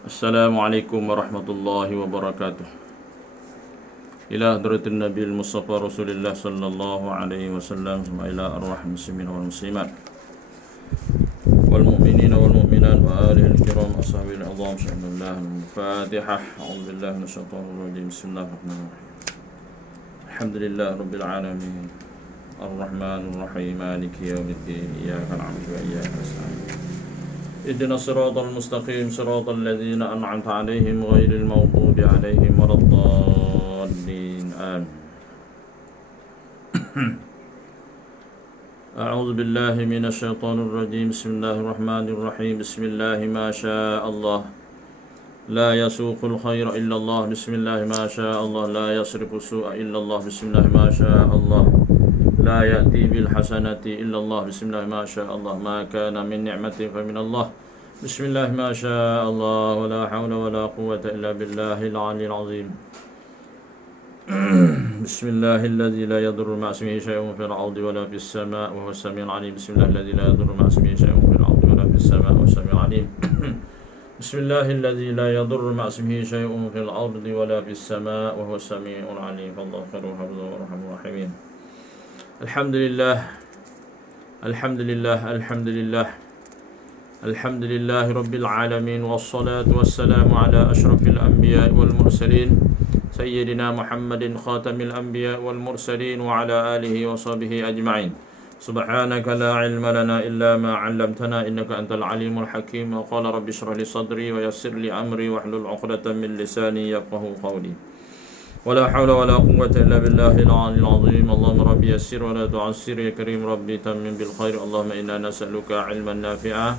Assalamualaikum warahmatullahi wabarakatuh. Ila hadratin Nabi Mustafa Rasulullah sallallahu alaihi wasallam wa ila arwah muslimin wal muslimat wal mu'minina wal mu'minat wa alihi al-kiram ashabil azam sallallahu al-fatihah. A'udzu billahi minasyaitonir rajim. Bismillahirrahmanirrahim. Alhamdulillah rabbil alamin. Ar-Rahmanir Rahim. Maliki yaumiddin. Iyyaka na'budu wa iyyaka nasta'in. اهدنا الصراط المستقيم صراط الذين أنعمت عليهم غير المغضوب عليهم ولا الضالين آمين. أعوذ بالله من الشيطان الرجيم. بسم الله الرحمن الرحيم. بسم الله ما شاء الله لا يسوق الخير إلا الله. بسم الله ما شاء الله لا يصرف السوء إلا الله. بسم الله ما شاء الله لا يأتي بالحسنة إلا الله. بسم الله ما شاء الله ما كان من نعمة فمن الله. بسم الله ما شاء الله ولا حول ولا قوة إلا بالله العلي العظيم. بسم الله الذي لا يضر مع اسمه شيء في الأرض ولا في السماء وهو السميع العليم. بسم الله الذي لا يضر مع اسمه شيء في الأرض ولا في السماء وهو السميع العليم. بسم الله الذي لا يضر مع اسمه شيء في الأرض ولا في السماء وهو السميع العليم. فالله خير حفظه وارحم الراحمين. الحمد لله الحمد لله الحمد لله الحمد لله رب العالمين، والصلاة والسلام على أشرف الأنبياء والمرسلين سيدنا محمد خاتم الأنبياء والمرسلين وعلى آله وصحبه أجمعين. سبحانك لا علم لنا إلا ما علمتنا إنك أنت العليم الحكيم. وقال رب اشرح لي صدري ويسر لي أمري واحلل عقدة من لساني يفقهوا قولي. ولا حول ولا قوة إلا بالله العلي العظيم. اللهم ربي يسر ولا تعسر يا كريم ربي تمم بالخير. اللهم إنا نسألك علما نافعا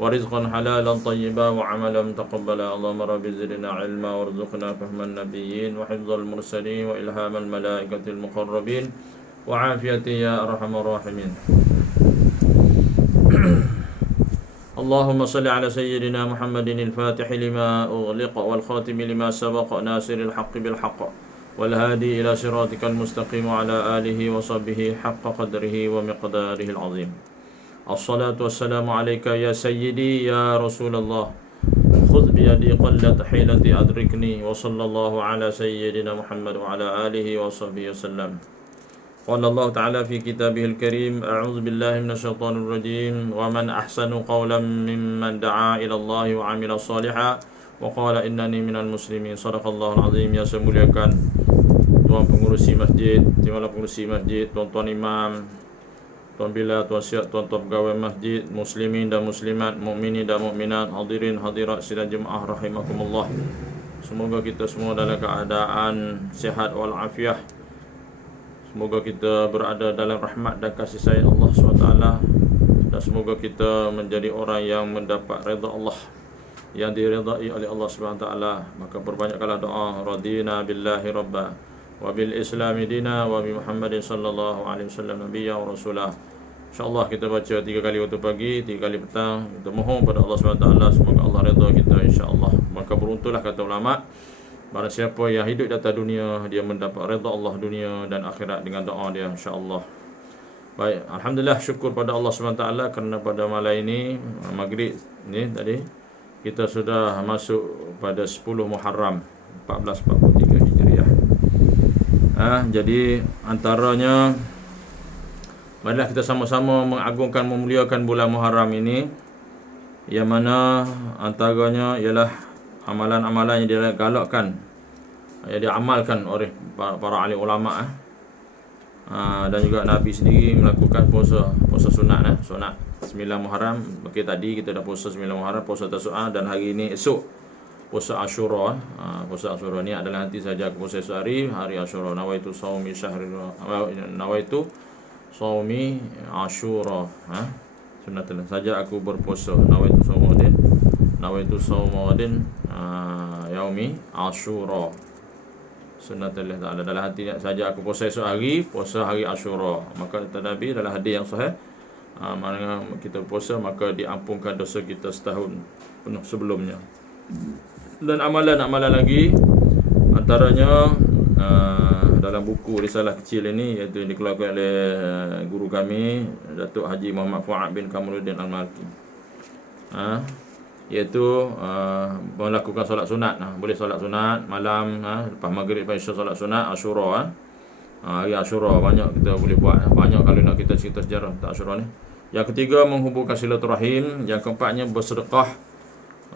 ورزقا حلالا طيبا وعملا متقبلا. اللهم ربي زدنا علما وارزقنا فهم النبيين وحفظ المرسلين وإلهام الملائكة المقربين وعافيتي يا أرحم الراحمين. اللهم صل على سيدنا محمد الفاتح لما أغلق والخاتم لما سبق ناصر الحق بالحق والهادي إلى صراطك المستقيم وعلى آله وصحبه حق قدره ومقداره العظيم. الصلاة والسلام عليك يا سيدي يا رسول الله. خذ بيدي قلت حيلتي أدركني. وصلى الله على سيدنا محمد وعلى آله وصحبه وسلم. قال الله تعالى في كتابه الكريم: أعوذ بالله من الشيطان الرجيم. ومن أحسن قولا ممن دعا إلى الله وعمل صالحا وقال إنني من المسلمين. صدق الله العظيم. Yang saya muliakan tuan pengurusi masjid, timbalan pengurusi masjid, tuan-tuan imam, tuan bila, tuan siap, tuan-tuan pegawai masjid, muslimin dan muslimat, mukminin dan mukminat, hadirin hadirat sidang jemaah rahimakumullah. Semoga kita semua dalam keadaan sihat wal afiah. Semoga kita berada dalam rahmat dan kasih sayang Allah SWT, dan semoga kita menjadi orang yang mendapat redha Allah, yang diridai oleh Allah SWT. Maka perbanyakkanlah doa, radina billahi rabba wa bil islami dina wa bi Muhammadin sallallahu alaihi wasallam nabiyya wa rasulah. InsyaAllah kita baca 3 kali waktu pagi, 3 kali petang. Kita mohon pada Allah SWT, semoga Allah redha kita insyaAllah. Maka beruntunglah kata ulama, barang siapa yang hidup di atas dunia, dia mendapat redha Allah dunia dan akhirat dengan doa dia insya-Allah. Baik, alhamdulillah, syukur pada Allah SWT kerana pada malam ini maghrib ni tadi kita sudah masuk pada 10 Muharram 1443 Hijriah. Jadi antaranya marilah kita sama-sama mengagungkan memuliakan bulan Muharram ini, yang mana antaranya ialah amalan-amalan yang digalakkan, yang diamalkan oleh para ahli ulama dan juga Nabi sendiri melakukan puasa sunat sunat 9 Muharram. Okey, tadi kita dah puasa 9 Muharram, puasa Tasu'a, dan hari ini esok puasa Ashura. Puasa Ashura ni adalah nanti saja puasa esok hari Ashura. Nawaitu saumi Ashura. Sunatlah saja aku berpuasa. Nawaitu saumadin yaumi Ashura. Sunnatullah ta'ala, dalam hati saja aku puasa esok hari, puasa hari Ashura. Maka kata Nabi dalam hadis yang sahih, mana kita puasa maka diampunkan dosa kita setahun penuh sebelumnya. Dan amalan-amalan lagi antaranya dalam buku risalah kecil ini, iaitu dikeluarkan oleh guru kami Datuk Haji Muhammad Fuad bin Kamaluddin Al-Malki. iaitu melakukan solat sunat. Boleh solat sunat malam, lepas maghrib, lepas isya solat sunat Asyura. Hari Asyura banyak kita boleh buat. Banyak kalau nak kita cerita sejarah tentang Asyura ni. Yang ketiga, menghubungkan silaturahim. Yang keempatnya, bersedekah.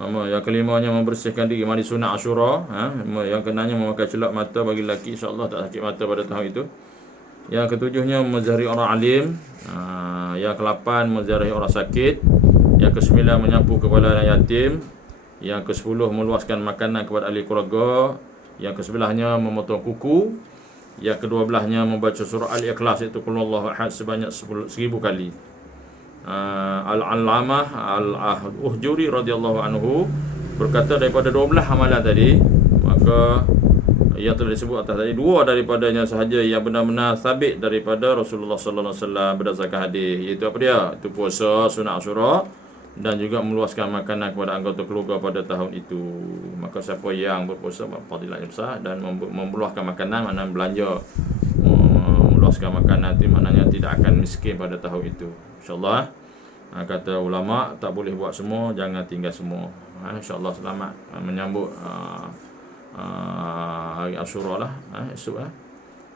Yang kelimanya, membersihkan diri mandi sunat Asyura. Yang keenamnya, memakai celak mata bagi lelaki, insya-Allah tak sakit mata pada tahun itu. Yang ketujuhnya, menziarahi orang alim. Yang ke-8, menziarahi orang sakit. Yang ke-9, menyapu kepala yatim. Yang ke-10, meluaskan makanan kepada ahli keluarga. Yang ke-11-nya, memotong kuku. Yang ke-12-nya, membaca surah Al-Ikhlas, iaitu Qul Huwallahu Ahad sebanyak 1000 kali. Al-Allamah Al-Uhjuri radhiyallahu anhu berkata, daripada 12 amalan tadi, maka yang telah disebut atas tadi, 2 daripadanya sahaja yang benar-benar sabit daripada Rasulullah sallallahu alaihi wasallam berdasarkan hadis, iaitu apa dia? Itu puasa sunat Asyura dan juga meluaskan makanan kepada anggota keluarga pada tahun itu. Maka siapa yang berpuasa, fadilatnya besar, dan meluaskan makanan, maknanya belanja, meluaskan makanan itu maknanya tidak akan miskin pada tahun itu, insya-Allah. Kata ulama, tak boleh buat semua, jangan tinggal semua. InsyaAllah selamat menyambut hari Asyura lah. Esok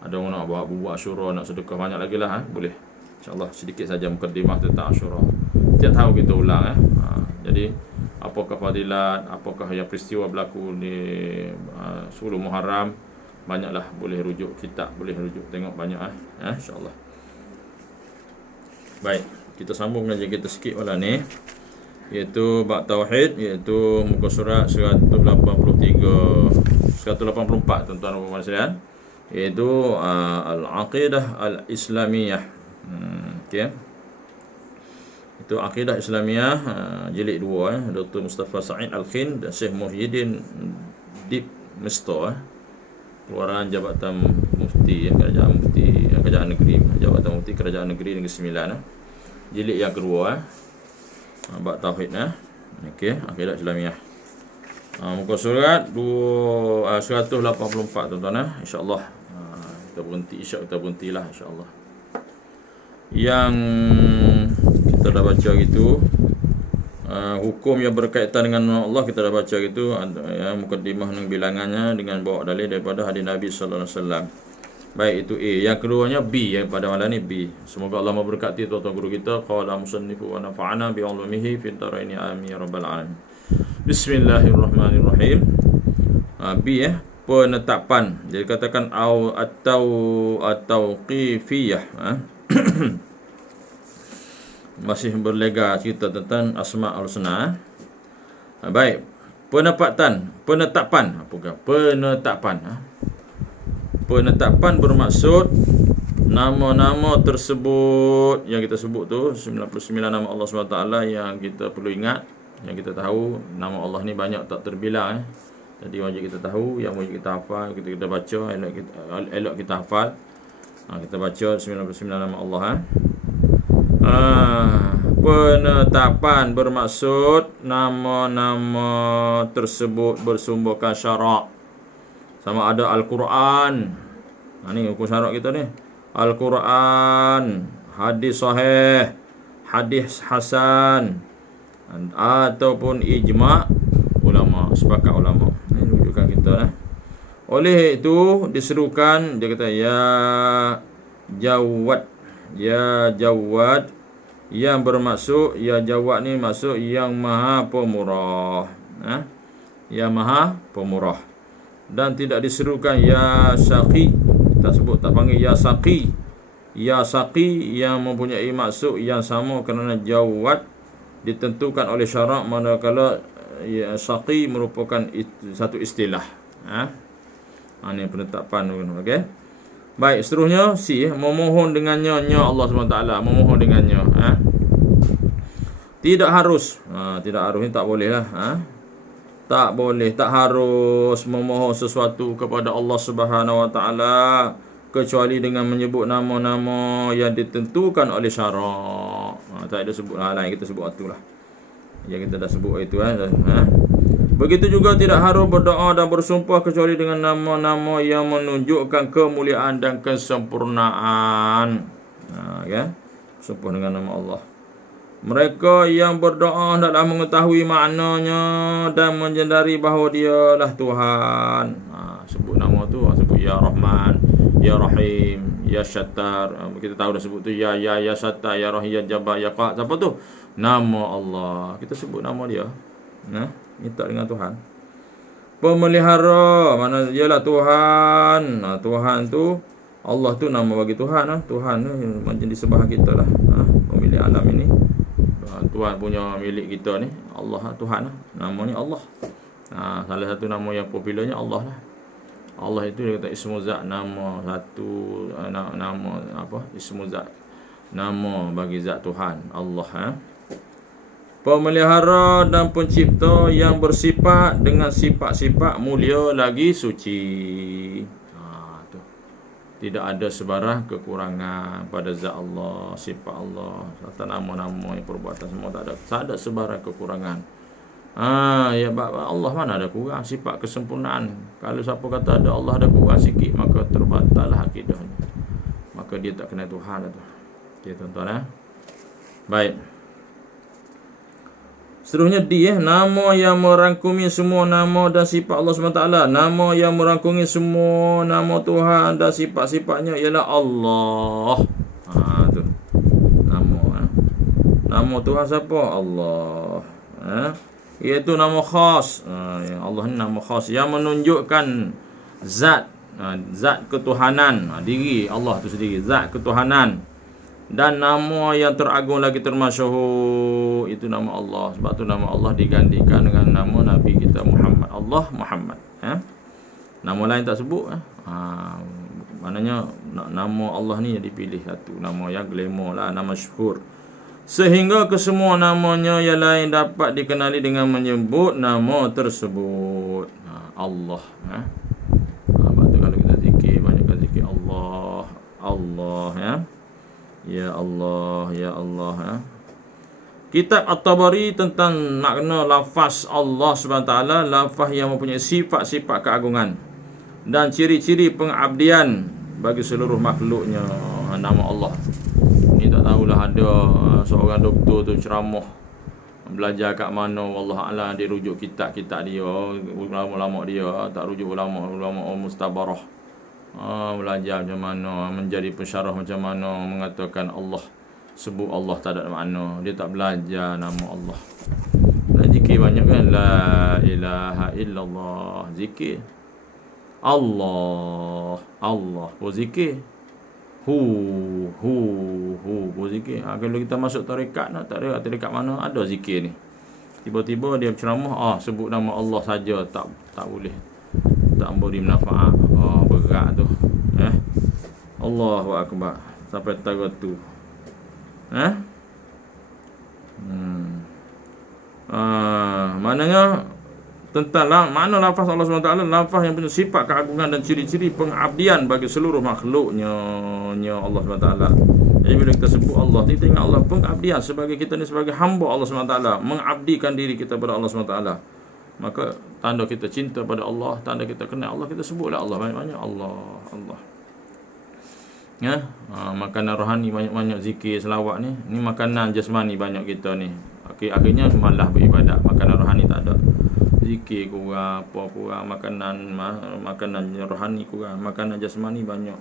ada orang nak buat Asyura, nak sedekah banyak lagi lah. Boleh, insyaAllah. Sedikit saja mukadimah tentang Asyura. Tiap tahun kita ulang. Jadi apakah fadilat, apakah yang peristiwa berlaku di 10 Muharram, banyaklah, boleh rujuk kitab, boleh rujuk tengok banyak insyaAllah. Baik, kita sambung saja kita sikit malam ni, iaitu bab tauhid, iaitu muka surat 184 tuan-tuan dan puan sekalian, iaitu al-aqidah al-islamiyah. Okey. Itu akidah Islamiyah jilid 2, Dr. Mustafa Sa'id Al-Khin dan Syekh Muhyiddin Dipmisto, keluaran Jabatan Mufti, Kerajaan Negeri, Jabatan Mufti Kerajaan Negeri Negeri Sembilan, jilid yang kedua, bab tauhid. Okey, akidah Islamiyah. Muka surat 184 tuan-tuan. Insya-Allah kita berhenti, kita berhentilah insya-Allah. Yang kita dah baca gitu, hukum yang berkaitan dengan Allah kita dah baca gitu, mukadimah dan bilangannya dengan bawa dalil daripada hadis Nabi sallallahu alaihi wasallam. Baik, itu A. Yang keduanya B, pada malam ni B. Semoga Allah memberkati tuan-tuan guru kita. Qala musannifu wa nafa'ana bi 'ulumihi fid dharain amin ya rabbal alamin. Bismillahirrahmanirrahim. B, penetapan. Jadi katakan at-tauqifiyah. Masih berlega cerita tentang Asma'ul Husna. Baik, penetapan. Penetapan bermaksud nama-nama tersebut yang kita sebut tu 99 nama Allah SWT yang kita perlu ingat, yang kita tahu. Nama Allah ni banyak tak terbilang. Jadi wajib kita tahu, yang wajib kita hafal, kita baca, elok kita hafal. Kita baca 99 nama Allah. Penetapan bermaksud nama-nama tersebut bersumberkan syarak. Sama ada Al-Quran. Ni hukum syarak kita ni. Al-Quran, hadis sahih, hadis hasan, ataupun ijma' ulama, sepakat ulama. Ini rujukan kita. Oleh itu diserukan, dia kata ya Jawad, ya Jawad, yang bermaksud ya Jawad ni maksud yang maha pemurah, yang maha pemurah. Dan tidak diserukan ya Saqi, tak sebut, tak panggil ya Saqi, ya Saqi yang mempunyai maksud yang sama, kerana Jawad ditentukan oleh syarak, manakala ya Saqi merupakan satu istilah. Ini penetapan. Okey. Baik, seterusnya C, memohon dengannya Allah SWT, memohon dengannya. Tidak harus, tidak harus ni tak boleh lah. Tak boleh, tak harus memohon sesuatu kepada Allah Subhanahu Wa Taala kecuali dengan menyebut nama-nama yang ditentukan oleh syarak. Tak ada sebut lain, kita sebut itulah. Yang kita dah sebut itu. Begitu juga tidak harus berdoa dan bersumpah kecuali dengan nama-nama yang menunjukkan kemuliaan dan kesempurnaan. Ya, sumpah dengan nama Allah. Mereka yang berdoa hendaklah mengetahui maknanya dan menyedari bahawa dialah Tuhan. Sebut nama tu, sebut Ya Rahman, Ya Rahim, Ya Syattar. Kita tahu dah sebut tu Ya Syattar, Ya Rahim, Ya Jabbar, Ya Qahar. Siapa tu? Nama Allah. Kita sebut nama dia. Minta dengan Tuhan. Pemelihara, mana dialah Tuhan. Tuhan tu, Allah tu nama bagi Tuhan. Tuhan tu macam disembah kita lah. Pemilik alam ini. Tuhan punya milik kita ni Allah, Tuhan lah. Namanya Allah. Salah satu nama yang popularnya Allah lah. Allah itu dia kata ismu zat, nama satu, nama apa? Ismu zat, nama bagi zat Tuhan Allah. Pemelihara dan pencipta yang bersifat dengan sifat-sifat mulia lagi suci. Tidak ada sebarang kekurangan pada zat Allah, sifat Allah, serta nama-nama yang perbuatan semua tak ada sebarang kekurangan. Ya Allah mana ada kurang, sifat kesempurnaan. Kalau siapa kata ada Allah ada kurang sikit, maka terbatallah akidahnya. Maka dia tak kenal Tuhan tu. Okey tuan-tuan Baik. Seterusnya nama yang merangkumi semua nama dan sifat Allah SWT. Nama yang merangkumi semua nama Tuhan dan sifat-sifatnya ialah Allah. Tu. Nama. Nama Tuhan siapa? Allah. Iaitu nama khas. Allah ni nama khas yang menunjukkan zat. Zat ketuhanan. Diri Allah tu sendiri. Zat ketuhanan. Dan nama yang teragung lagi termasyhur itu nama Allah. Sebab tu nama Allah digantikan dengan nama Nabi kita Muhammad. Allah Muhammad. Nama lain tak sebut. Maknanya nama Allah ni yang dipilih satu. Nama yang glamour lah, nama syukur. Sehingga kesemua namanya yang lain dapat dikenali dengan menyebut nama tersebut. Allah. Sebab tu kalau kita zikir, banyakkan zikir Allah. Allah Ya Allah, Ya Allah. Kitab At-Tabari tentang makna lafaz Allah SWT, lafaz yang mempunyai sifat-sifat keagungan dan ciri-ciri pengabdian bagi seluruh makhluknya. Nama Allah ni tak tahulah ada seorang doktor tu ceramah belajar kat mana, wallahualam dia rujuk kitab-kitab dia, ulama-ulama dia, tak rujuk ulama mustabarah. Belajar macam mana, menjadi pensyarah macam mana, mengatakan Allah, sebut Allah tak ada makna. Dia tak belajar nama Allah. Dan zikir banyak kan, la ilaha illallah, zikir Allah, Allah pun zikir, hu pun zikir. Kalau kita masuk tarekat, tak ada tarekat mana ada zikir ni. Tiba-tiba dia berceramah, sebut nama Allah saja tak boleh, tak memberi manfaat. Berat tu. Allahu akbar. Sampai tahu tu. Maknanya tentang makna lafaz Allah SWT, lafaz yang punya sifat keagungan dan ciri-ciri pengabdian bagi seluruh makhluknya Allah SWT. Jadi bila kita sebut Allah, kita ingat Allah pengabdian sebagai kita ni sebagai hamba Allah SWT, mengabdikan diri kita pada Allah SWT. Maka tanda kita cinta pada Allah, tanda kita kenal Allah, kita sebutlah Allah banyak-banyak. Allah. Makanan rohani banyak-banyak zikir, selawat ni. Ni makanan jasmani banyak kita ni. Akhirnya malah beribadat. Makanan rohani tak ada. Zikir kurang, apa kurang, makanan rohani kurang, makanan jasmani banyak.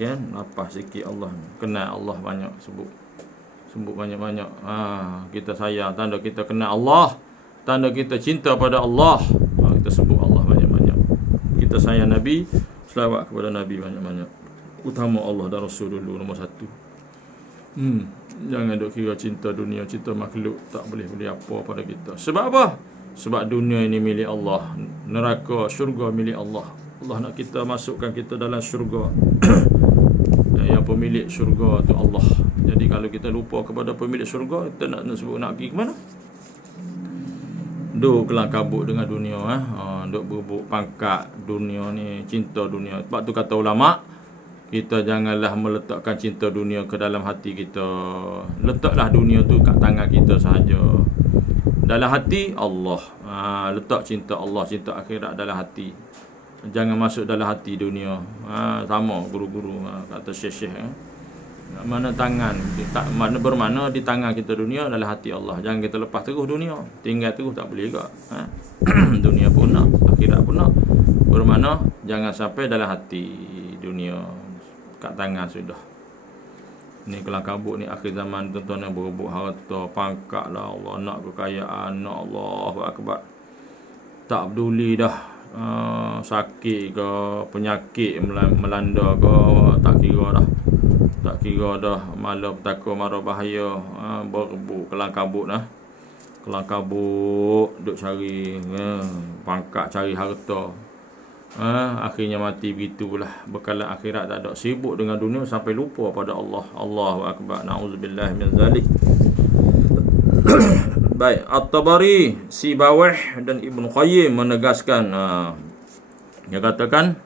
Kan? Apa zikir Allah, kenal Allah banyak, sebut banyak-banyak. Kita sayang, tanda kita kenal Allah, tanda kita cinta pada Allah. Kita sebut Allah banyak-banyak. Kita sayang Nabi, selawat kepada Nabi banyak-banyak. Utama Allah dan Rasul dulu, nombor satu. Jangan duk kira cinta dunia, cinta makhluk, tak boleh beli apa pada kita. Sebab apa? Sebab dunia ini milik Allah, neraka, syurga milik Allah. Allah nak kita masukkan kita dalam syurga. Yang pemilik syurga tu Allah. Jadi kalau kita lupa kepada pemilik syurga, kita nak sebut nak pergi ke mana? Duk kelang kabut dengan dunia, duk berebut pangkat dunia ni, cinta dunia. Sebab tu kata ulama, kita janganlah meletakkan cinta dunia ke dalam hati kita. Letaklah dunia tu kat tangan kita sahaja. Dalam hati Allah. Letak cinta Allah, cinta akhirat dalam hati. Jangan masuk dalam hati dunia. Sama guru-guru kata syekh-syekh. Mana tangan, mana bermana di tangan kita dunia adalah hati Allah. Jangan kita lepas terus dunia. Tinggal terus tak boleh juga. Dunia pun nak, akhirat pun nak. Bermana jangan sampai dalam hati dunia, kat tangan sudah. Ni kelang kabut ni akhir zaman, tuan-tuan yang berebut harta, pangkat lah, Allah nak kekayaan, nak Allahu Akbar. Tak peduli dah sakit ke, penyakit melanda ke, tak kira dah. Tak kira dah malam petaka mara bahaya, berebut kelang kabut lah. Kelang kabut duk cari pangkat, cari harta. Akhirnya mati begitulah. Bekalan akhirat tak ada. Sibuk dengan dunia sampai lupa pada Allah. Allahu Akbar. Na'udzubillah min zalik. Baik, At-Tabari, Sibawih dan Ibn Qayyim menegaskan, dia katakan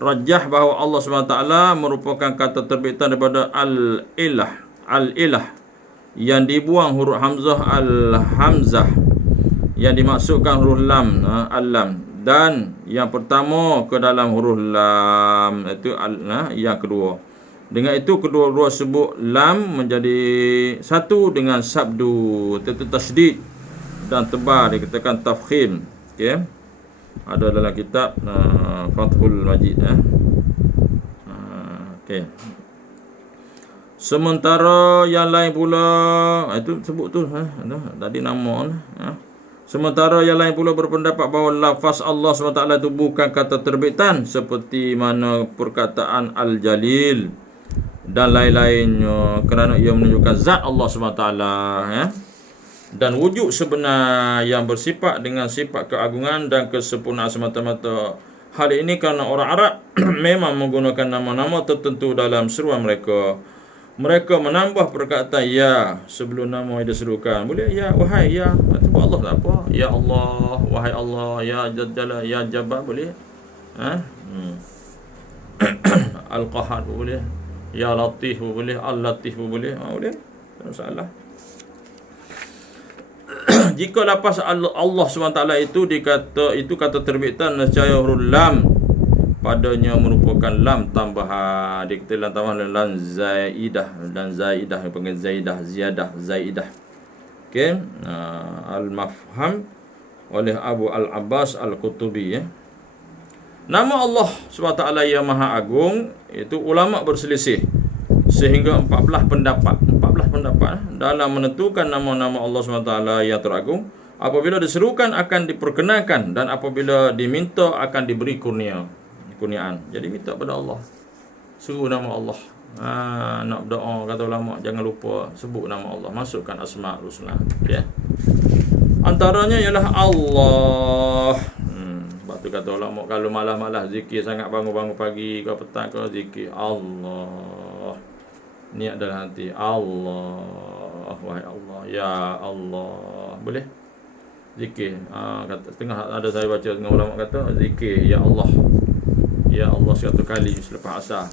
rajah bahawa Allah SWT merupakan kata terbitan daripada al-ilah yang dibuang huruf hamzah al-hamzah, yang dimaksudkan huruf lam, al-lam, dan yang pertama ke dalam huruf lam itu yang kedua. Dengan itu kedua-dua sebut lam menjadi satu dengan sabdu, itu tasdid dan tebal, dikatakan tafkhim. Okey, ada dalam kitab Fathul Majid. Okey. Sementara yang lain pula, itu sebut tu tadi nama. Sementara yang lain pula berpendapat bahawa lafaz Allah SWT itu bukan kata terbitan, seperti mana perkataan Al-Jalil dan lain-lainnya, kerana ia menunjukkan zat Allah SWT, dan wujud sebenar yang bersifat dengan sifat keagungan dan kesempurnaan semata-mata. Hal ini kerana orang Arab memang menggunakan nama-nama tertentu dalam seruan mereka. Mereka menambah perkataan ya sebelum nama yang diserukan. Boleh ya, wahai ya, atau Allah tak apa. Ya Allah, wahai Allah, ya Jalla, ya Jabbar, boleh. Al-Qahar boleh. Ya Latif boleh, Al-Latif boleh. Boleh. Tak masalah. Jika lafaz Allah SWT itu kata terbitan nescaya huruf lam padanya merupakan lam tambahan. Dikata lam tambahan lam zaidah, dan zaidah yang panggil zaidah, ziyadah, zaidah. Okey, al-mafham oleh Abu Al-Abbas Al-Qutubi. Nama Allah SWT yang Maha Agung itu ulama berselisih sehingga 14 pendapat dalam menentukan nama-nama Allah SWT yang teragung. Apabila diserukan akan diperkenankan, dan apabila diminta akan diberi kurniaan. Jadi minta pada Allah, seru nama Allah. Nak berdoa, kata ulama, jangan lupa sebut nama Allah, masukkan Asma' Husna. Okay. Antaranya ialah Allah. Sebab tu kata ulama, kalau malah-malah zikir sangat, bangun-bangun pagi ke petang ke, zikir Allah, niat dalam hati Allah, wahai Allah, ya Allah, boleh zikir. Kata setengah ada saya baca, setengah ulama kata zikir ya Allah 100 kali selepas asar.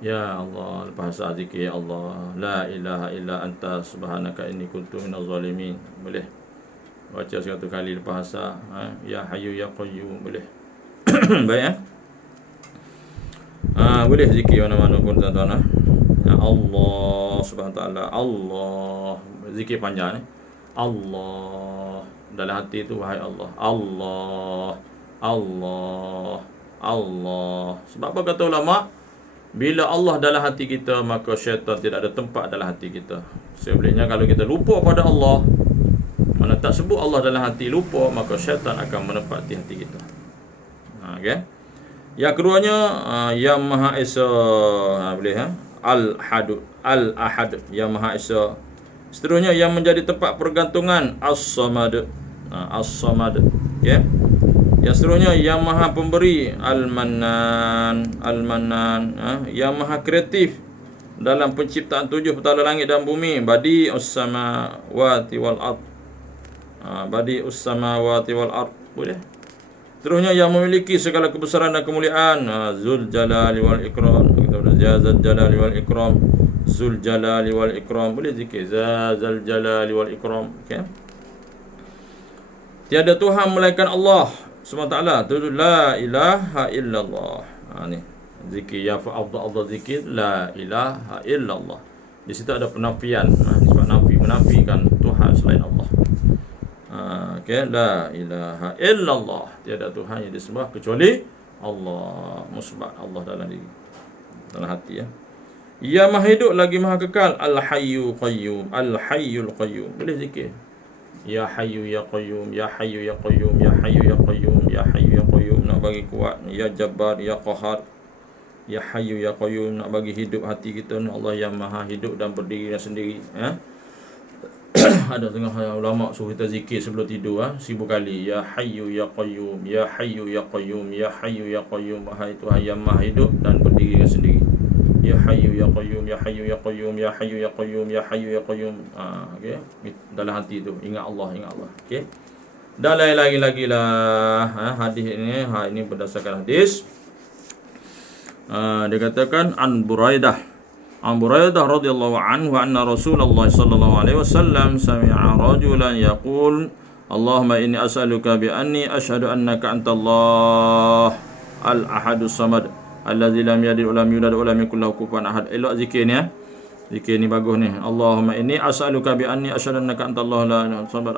Ya Allah, lepas asar zikir ya Allah, la ilaha illa anta subhanaka inni kuntu minaz zalimin. Boleh baca 100 kali lepas asar. Ya Hayyu ya Qayyum, boleh. Baik. Boleh zikir mana-mana pun tuan-tuan. Allah Subhanahu wa taala, Allah, zikir panjang. Allah dalam hati tu, wahai Allah, Allah, Allah, Allah. Sebab apa kata ulama? Bila Allah dalam hati kita, maka syaitan tidak ada tempat dalam hati kita. Sebenarnya kalau kita lupa pada Allah, mana tak sebut Allah dalam hati, lupa, maka syaitan akan menempati hati kita. Okey. Yang keduanya yang Maha Esa, boleh Al-Ahad, yang Maha Esa. Seterusnya yang menjadi tempat pergantungan, As-Samad. As-Samad. Okey. Yang seterusnya yang Maha Pemberi, Al-Mannan. Yang Maha Kreatif dalam penciptaan 7 petala langit dan bumi, Badi'us samawati wal ard. Badi'us samawati wal ard, boleh. Seterusnya yang memiliki segala kebesaran dan kemuliaan, Zul Jalali wal Ikram. Kita boleh Zul Jalali wal Ikram, Zul Jalali wal Ikram, boleh zikir Zul Jalali wal Ikram. Okey. Tiada Tuhan melainkan Allah SWT, tu la ilaha illallah. Ni zikir yang afdal zikir la ilaha illallah. Di situ ada penafian, sebab menafikan Tuhan selain Allah. Okey, la ilaha illallah, tiada Tuhan yang disembah kecuali Allah. Musbat Allah dalam diri, dalam hati ya. Ia maha hidup lagi maha kekal, al-hayyu qayyum, al-hayyul qayyum. Boleh zikir ya hayyu ya qayyum, ya hayyu ya qayyum, ya hayyu ya qayyum, ya hayyu ya qayyum, nak bagi kuat. Ya jabbar ya qahar, ya hayyu ya qayyum, nak bagi hidup hati kita. Allah yang maha hidup dan berdiri sendiri ya. Ada tengah ulama suruh kita zikir sebelum tidur 1000 kali. Ya hayyu ya qayyum, ya hayyu ya qayyum, ya hayyu ya qayyum. Wahai Tuhan yang maha hidup dan berdiri sendiri. Ya hayyu ya qayyum, ya hayyu ya qayyum, ya hayyu ya qayyum, ya hayyu ya qayyum. Okey, dalam hati tu ingat Allah, ingat Allah. Okey. Dan lain lagi lah hadis ini berdasarkan hadis. Dia katakan an Buraidah radhiyallahu anhu anna Rasulullah sallallahu alaihi wasallam sami'a rajulan yaqul Allahumma inni as'aluka bi anni asyhadu annaka antallah al-ahadus samad alladzi lam yalid wa lam yulad wa lam yakul lahu kufuwan ahad. Elok zikir ni Zikir ni bagus ni. Allahumma inni as'aluka bi anni asyhadu annaka antallah la ilaha illa samad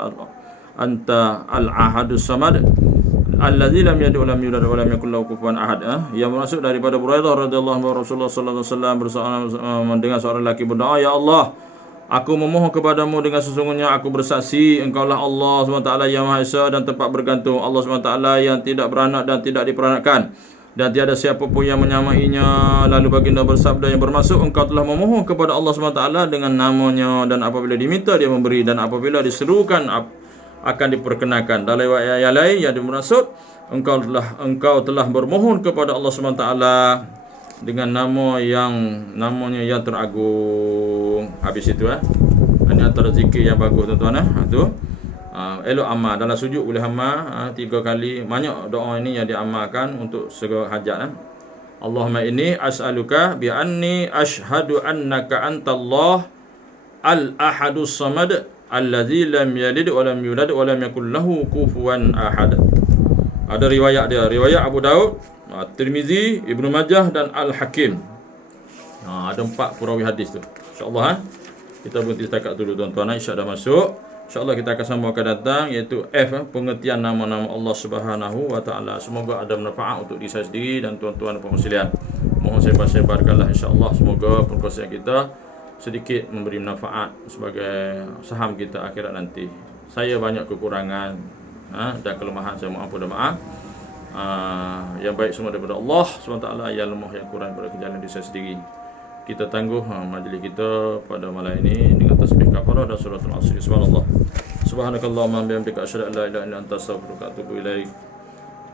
anta al-ahadus samad alladzi lam yalid wa lam yulad wa lam yakul lahu kufuwan ahad. Yang masuk daripada Buraidah radhiyallahu anhu, Rasulullah sallallahu alaihi wasallam bersama mendengar seorang lelaki berdoa, ya Allah, aku memohon kepadamu dengan sesungguhnya aku bersaksi engkaulah Allah SWT yang Maha Esa dan tempat bergantung, Allah SWT yang tidak beranak dan tidak diperanakkan, dan tiada siapa pun yang menyamainya. Lalu baginda bersabda yang bermaksud, engkau telah memohon kepada Allah SWT dengan namanya, dan apabila diminta dia memberi, dan apabila diserukan akan diperkenakan. Dalam riwayat yang lain yang dimaksud, engkau telah bermohon kepada Allah SWT dengan namanya yang teragung. Habis itu ini antara zikir yang bagus tuan-tuan tu. Elok amal dalam sujud, boleh amal 3 kali. Banyak doa ini yang diamalkan untuk segala hajat. Allahumma inni as'aluka bi anni asyhadu annaka antallah al-ahadus samad alladzi lam yalid wa lam yulad wa lam yakul lahu kufuwan ahad. Ada riwayat dia, riwayat Abu Daud, Tirmizi, Ibnu Majah dan Al-Hakim. Ada 4 perawi hadis tu. Insya-Allah kita berhenti setakat dulu tuan-tuan. Insya dah masuk. Insya-Allah kita akan sambung akan datang, iaitu pengertian nama-nama Allah Subhanahu wa taala. Semoga ada manfaat untuk diri saya sendiri dan tuan-tuan dan puan sekalian. Mohon sebar-sebarkanlah insya-Allah. Semoga perkongsian kita sedikit memberi manfaat sebagai saham kita akhirat nanti. Saya banyak kekurangan dan kelemahan, saya mohon dan maaf. Yang baik semua daripada Allah SWT, yang lemah yang kurang daripada kejalanan diri saya sendiri. Kita tangguh majlis kita pada malam ini dengan tasbih kafarah dan suratul asr. Subhanallah. Subhanakallahumma bihamdika asyhadu an la ilaha illa anta astaghfiruka wa atubu ilaik.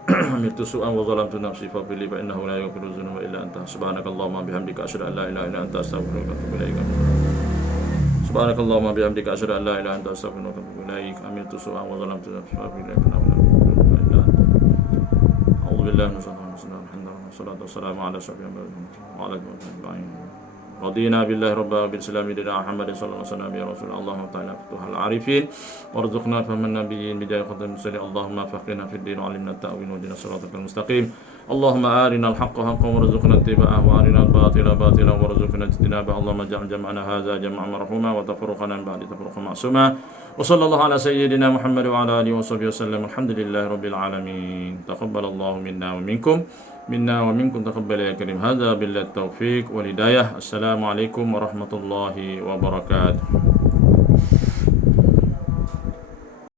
Amiltu su'an wa zalamtu nafsi faghfirli fa innahu la yaghfiru dzunuba illa anta. Subhanakallahumma bihamdika asyhadu an la ilaha illa anta astaghfiruka wa atubu ilaik. Subhanakallahumma bihamdika asyhadu an la ilaha illa anta astaghfiruka wa atubu ilaik. Amiltu su'an wa zalamtu nafsi faghfirli fa innahu la yaghfiru dzunuba illa anta. A'udzu billahi minasyaitonir rajim. Alhamdulillah wassalatu wassalamu ala asyrafil anbiya'i wa ala alihi wa sahbihi. Radina billahi rabba bil salami dina Muhammad sallallahu alaihi wasallam ya Rasul. Allahumma ta'ala futuhal arifin warzuqna fahman nabiyyin bidaya khatam musali. Allahumma faqihna fid din wa alimna ta'wil wa dina siratal mustaqim. Allahumma arina al-haqqa haqqan warzuqna ittiba'ahu wa arina al-batila batilan warzuqna ijtinabahu. Allahumma ja'al jam'ana hadza jam'an marhuma wa tafruqana ba'di tafruqan ma'suma. Wa sallallahu ala sayyidina Muhammad wa ala alihi wa sahbihi wasallam. Alhamdulillahi rabbil alamin. Taqabbalallahu minna wa minkum. Minna wa minkum taqabbal ya karim. Hadza billahi taufiq wal hidayah. Assalamualaikum warahmatullahi wabarakatuh.